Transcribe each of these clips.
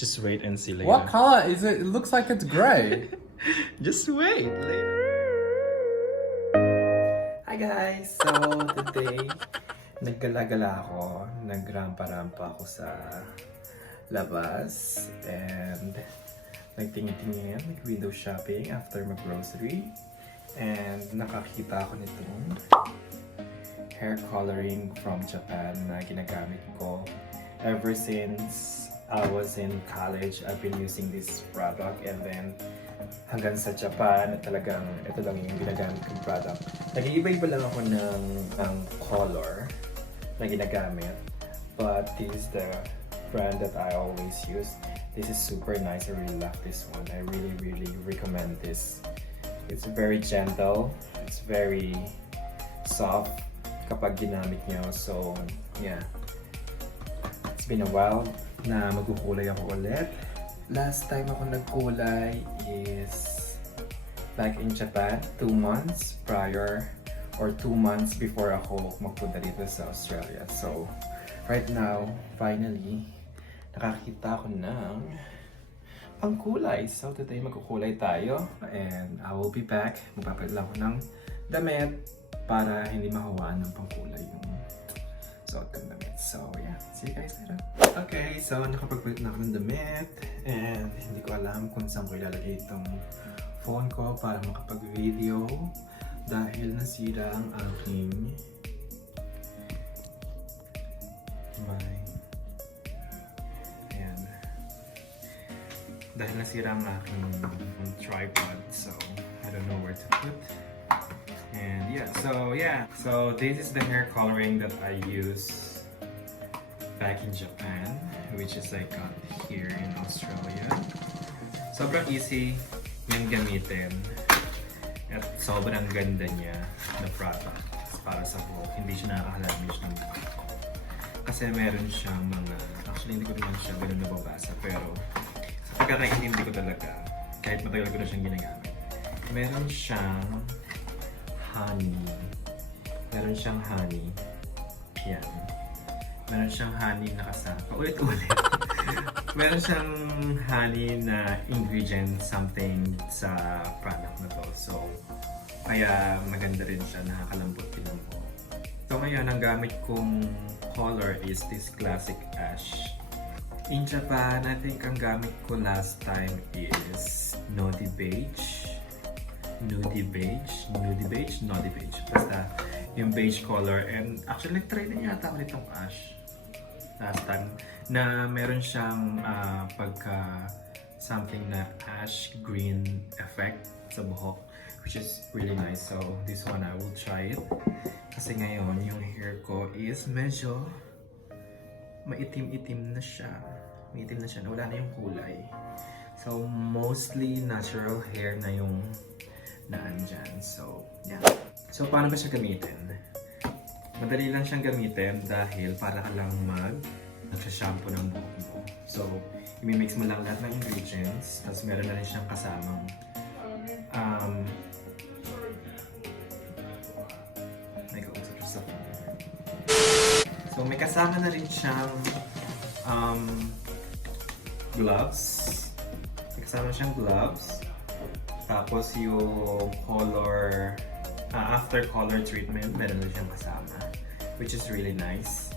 Just wait and see later. What color is it? It looks like it's gray. Just wait later. Hi guys! So today, naggala-gala ako. Nagrampa-rampa ako sa labas. And nagtingin-tingin, nag-window shopping after mag-grocery. And nakakita ako nitong hair coloring from Japan na ginagamit ko ever since I was in college. I've been using this product, and then hanggang sa Japan, talagang ito lang yung ginagamit kong product. Nag-iiba-iba lang ako ng color na ginagamit, but this is the brand that I always use. This is super nice. I really love this one. I really recommend this. It's very gentle. It's very soft kapag ginamit nyo. So, yeah. It's been a while na magkukulay ako ulit. Last time ako nagkulay is back in Japan, 2 months prior or 2 months before ako magpunta dito sa Australia. So, right now, finally, nakakita ako ng pangkulay. So, today magkukulay tayo and I will be back. Magpapalit lang ako ng damit para hindi mahawaan ng pangkulay yung suot kong damit. So, yeah. See you guys later. Okay, so nakapagpalit na ako ng damit and hindi ko alam kung saan ko ilalagay itong phone ko para makapag-video dahil nasira ang aking dahil nasira ang aking tripod, so I don't know where to put. And yeah, so this is the hair coloring that I use back in Japan, which is I got here in Australia. Sobrang easy yung gamitin at sobrang ganda niya na product para sa buhok. Hindi siya nakakahalamish ng buhok ko. Kasi meron siyang mga, actually hindi ko naman siya ganun nababasa, pero sa pagkakaintindi ko talaga, kahit matagal ko na siyang ginagamit, meron siyang honey. Meron siyang honey. Yan. Meron siyang honey na kasama. Ulit-ulit. Meron siyang honey na ingredient something sa product na to. So, kaya maganda rin siya. Nakakalambot din ang buhok. So ngayon, ang gamit kong color is this classic ash. In Japan, I think ang gamit ko last time is Nudie Beige. Basta yung beige color. And actually, try na yata ako nitong ash last time. Na meron siyang pagka something na ash green effect sa buhok, which is really nice. So this one I will try it. Kasi ngayon, yung hair ko is medyo maitim-itim na siya. Maitim na siya, wala na yung kulay. So mostly natural hair na yung naandyan. So, yeah. So, paano ba siya gamitin? Madali lang siyang gamitin dahil para ka lang nagsha-shampoo ng buhok mo. So, i-mix mo lang lahat ng ingredients. Tapos meron na rin siyang kasamang may kausap siya sa phone. So, may kasama na rin siyang gloves. May kasama siyang gloves. Tapos yung color, after color treatment, meron na siyang kasama, which is really nice.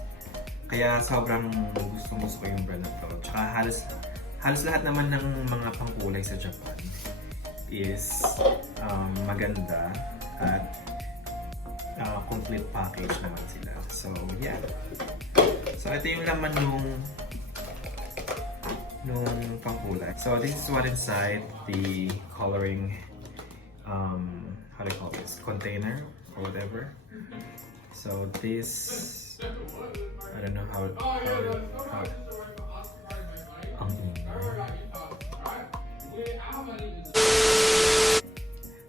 Kaya sobrang gusto ko yung brand na to. Tsaka halos lahat naman ng mga pangkulay sa Japan is maganda at complete package naman sila. So yeah. So ito yung laman nung pangkulay. So this is what inside the coloring how do you call this? Container or whatever. So this, I don't know how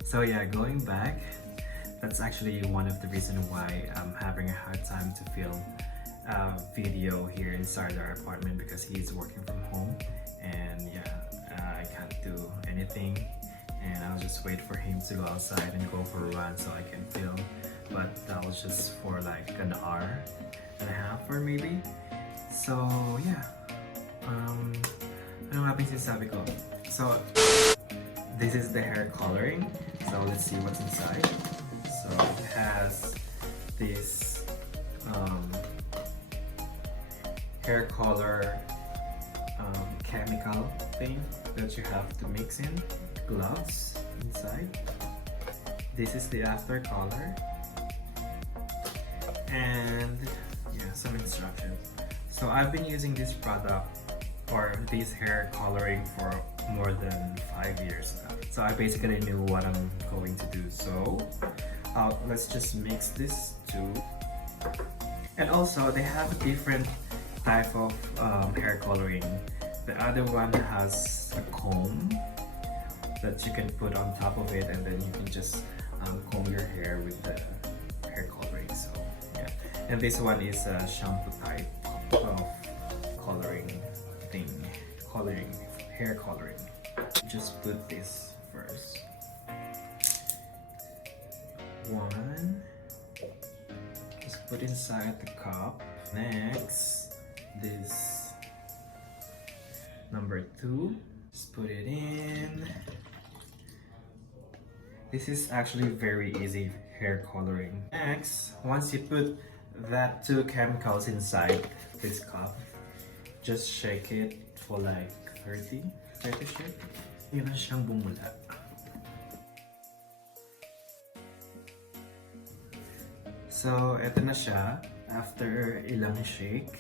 so yeah, going back, that's actually one of the reasons why I'm having a hard time to film video here inside our apartment, because he's working from home and yeah, I can't do anything, and I'll just wait for him to go outside and go for a run so I can film, but that was just for like an hour and a half or maybe. So yeah, nga ba yung sinasabi ko? So, this is the hair coloring. So, let's see what's inside. So, it has this hair color chemical thing that you have to mix in. Gloves inside. This is the after color. And yeah, some instructions. So I've been using this product or this hair coloring for more than 5 years now. So I basically knew what I'm going to do. So let's just mix this too. And also they have a different type of hair coloring. The other one has a comb that you can put on top of it, and then you can just comb your hair with the hair coloring. So yeah, and this one is a shampoo type of coloring thing, hair coloring. Just put this first. One, just put inside the cup. Next, this number 2, just put it in. This is actually very easy hair coloring. Next, once you put that 2 chemicals inside this cup, just shake it for like 30 shake. Yun na siyang bumula. So, eto na siya after ilang shake.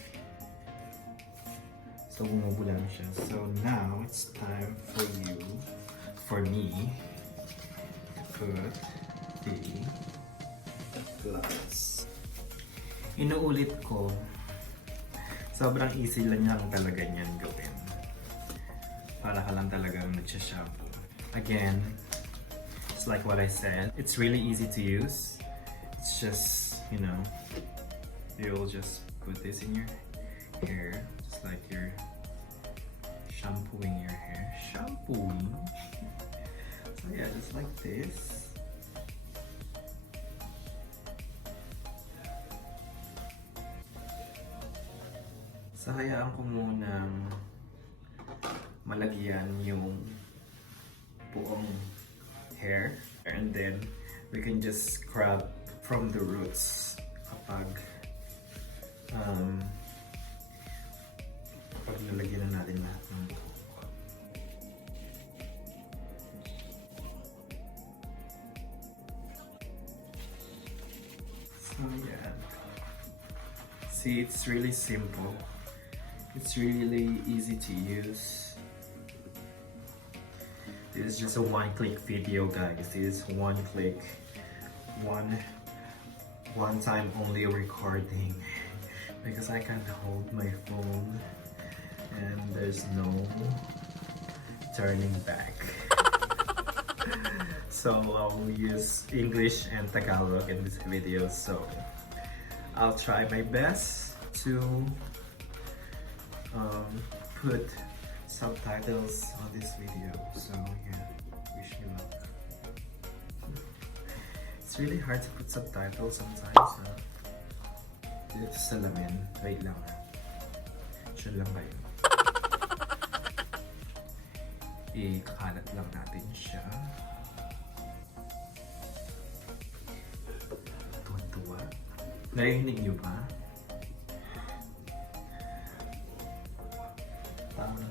So, bumubula na siya. So, now it's time for me, put the gloves. Inuulit ko. Sobrang easy lang yan talaga niyan gawin. Para ka lang talagang nagsha-shampoo. Again, it's like what I said. It's really easy to use. It's just, you know, you'll just put this in your hair. Just like you're shampooing your hair. Shampooing? So yeah, just like this. So hayaan ko munang malagyan yung buong hair, and then we can just scrub from the roots kapag nalagyan na natin lahat ng buhok. So yeah, see, it's really simple. It's really easy to use. This is just a one-click video, guys. This is one click, one time only recording because I can't hold my phone and there's no turning back. So I'll use English and Tagalog in this video. So I'll try my best to put subtitles on this video. So yeah, wish me luck. It's really hard to put subtitles sometimes. Dito sa lamin. Wait lang. Sure lang ba yun? Ikakalat lang natin siya. Tuwan-tuwa. Narinig niyo ba?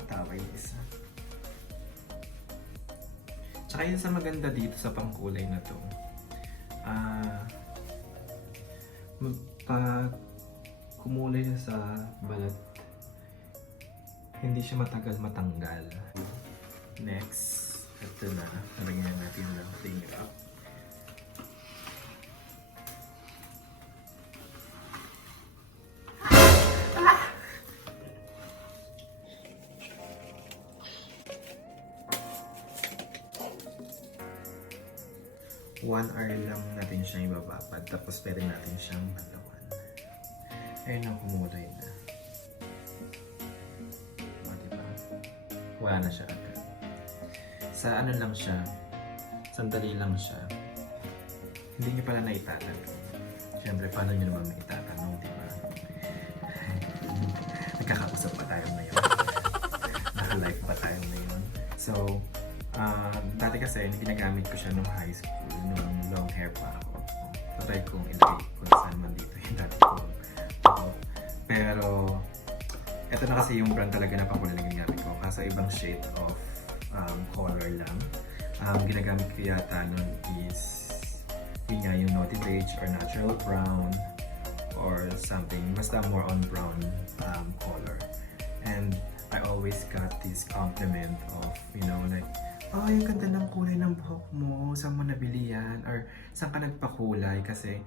Tawa yung isa. Tsaka yun sa maganda dito sa pangkulay na to. Pag kumulay na sa balat, hindi siya matagal matanggal. Next, ito na. Nalagyan natin ng clean up. One hour lang natin siyang ibababad, tapos pwede natin siyang balawan. Ayun ang kumulay na. O, diba? Wala na siya agad. Sa ano lang siya, sandali lang siya. Hindi niyo pala naitatanong. Siyempre, paano niyo naman maitatanong, diba? Nagkakausap pa tayo ngayon. naka-life ba tayo ngayon? So, dati kasi ginagamit ko siya nung high school, nung long hair pa ako. Try kong ilagay kung saan man dito yung dati ko. Pero, ito na kasi yung brand talaga na pakulay na ginagamit ko. Kaso ibang shade of color lang. Ginagamit ko yata nun is yun nga yung Naughty Beige or Natural Brown or something. Basta more on brown color. And I always got this compliment of, you know, like, oh, yung ganda ng kulay ng buhok mo, saan mo nabili yan? Or saan ka nagpakulay? Kasi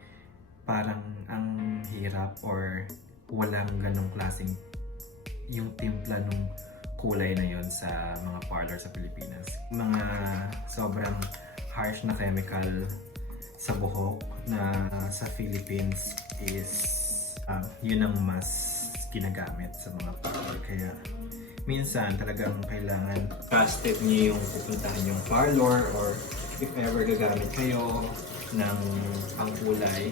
parang ang hirap or walang ganong klaseng yung timpla nung kulay na yon sa mga parlor sa Pilipinas. Mga sobrang harsh na chemical sa buhok na sa Philippines is yun ang mas ginagamit sa mga parlor. Kaya minsan talagang kailangan trusted niyo yung pupuntahan yung parlor or if ever gagamit kayo ng pangkulay,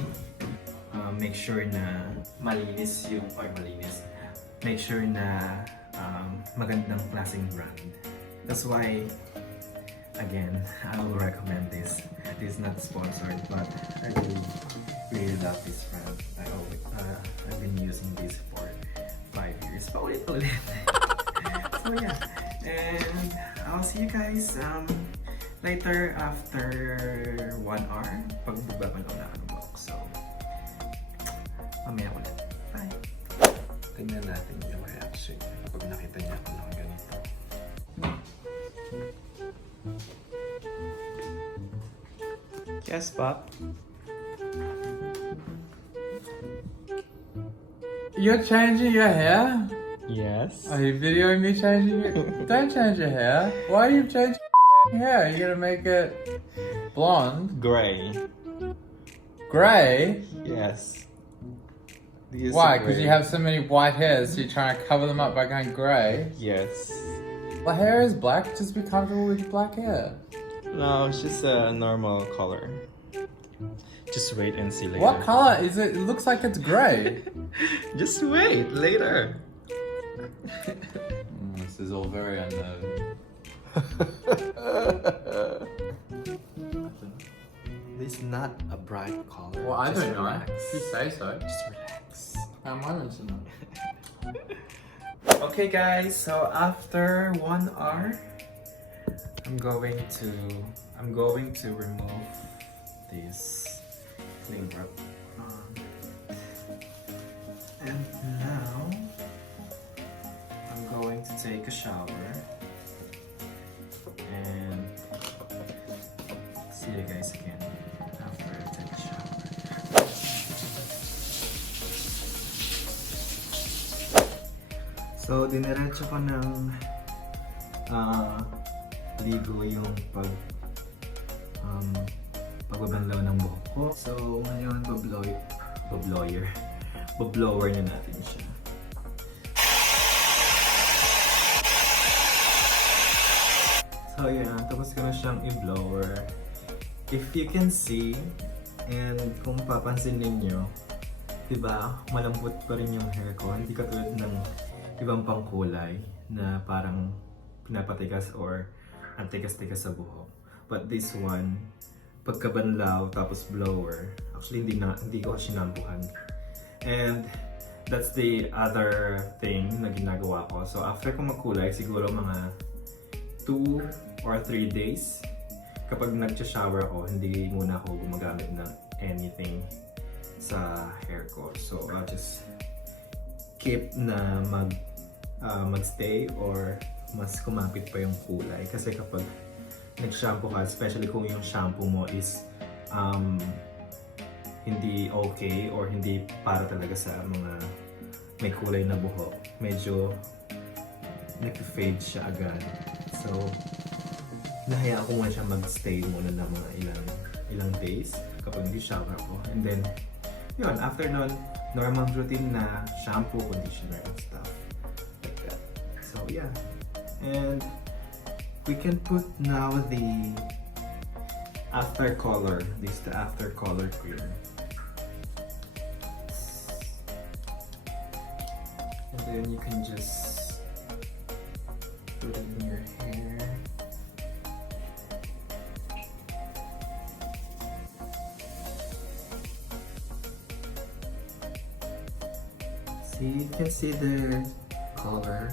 make sure na malinis yung, or malinis, make sure na magandang klaseng brand. That's why, again, I will recommend this. It is not sponsored, but I really love this brand. I've been using this for 5 years. Paulit-ulit. So yeah, and I'll see you guys later after 1 hour pag babalaw na ang vlog. So, mamaya ulit. Bye! Tingnan natin yung reaction niya kapag nakita niya ako ng ganito. Yes, Pop. You're changing your hair? Yes. Are you videoing me changing it? Don't change your hair. Why are you changing your hair? You're gonna make it blonde, Gray. grey. Yes. This is Why? gray. Because you have so many white hairs, so you're trying to cover them up by going grey. Yes. The hair is black. Just be comfortable with black hair. No, it's just a normal color. Just wait and see later. What color is it? It looks like it's grey. Just wait later. This is all very unnerving. This is not a bright color. Well, I Just don't know. relax. You say so. Just relax. How am I meant to know? Okay guys, so after 1 hour, I'm going to remove this cling wrap. And now I'm going to take a shower and see you guys again after I take a shower. So, diniretso ko ng ligo yung pagbabanlaw ng buhok ko. So, ngayon, bablower na natin siya. So, yan. Tapos ko na siyang i-blower. If you can see, and kung papansin ninyo, diba, malambot pa rin yung hair ko. Hindi katulad ng ibang pangkulay na parang pinapatigas or antigas-tigas sa buhok. But this one, pagkabanlaw tapos blower, actually hindi ko sinampuhan. And that's the other thing na ginagawa ko. So after ko magkulay, siguro mga 2 or 3 days, kapag nag-shower ako, hindi muna ako gumagamit ng anything sa hair ko. So I'll just keep na magstay or mas kumapit pa yung kulay. Kasi kapag nag-shampoo ka, especially kung yung shampoo mo is hindi okay or hindi para talaga sa mga may kulay na buhok, medyo nag-fade siya agad. So, nahayaan ko muna siya mag-stay muna ng mga ilang days kapag nag-shower ako. And then, yun, after nun, normal routine na shampoo, conditioner, and stuff like that. So, yeah. And we can put now the after color. This is the after color cream. And then you can just put it in your hair. See, you can see the color.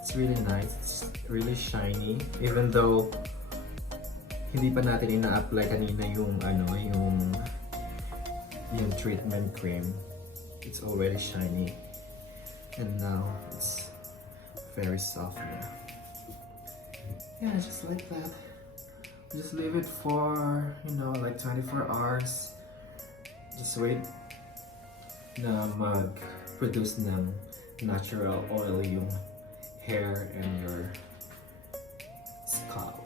It's really nice. It's really shiny. Even though hindi pa natin ina-apply kanina yung yung treatment cream. It's already shiny. And now it's very soft now. Yeah, just like that. Just leave it for, like 24 hours. Just wait na mag-produce ng natural oil yung hair and your scalp.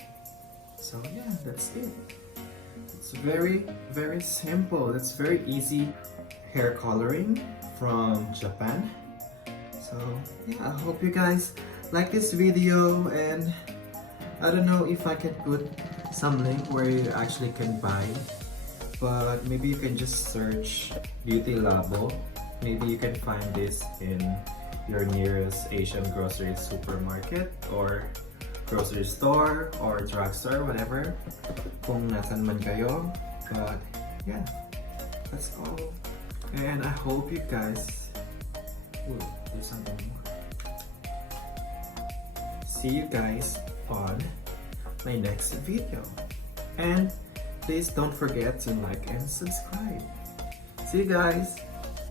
So yeah, that's it. It's very, very simple. It's very easy hair coloring from Japan. So yeah, I hope you guys like this video, and I don't know if I can put some link where you actually can buy, but maybe you can just search BeautyLabo. Maybe you can find this in your nearest Asian grocery supermarket or grocery store or drugstore, whatever, kung nasan man kayo. But yeah, that's all. And I hope you guys, ooh, there's something more. See you guys on my next video. And please don't forget to like and subscribe. See you guys.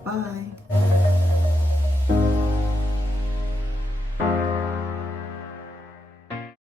Bye.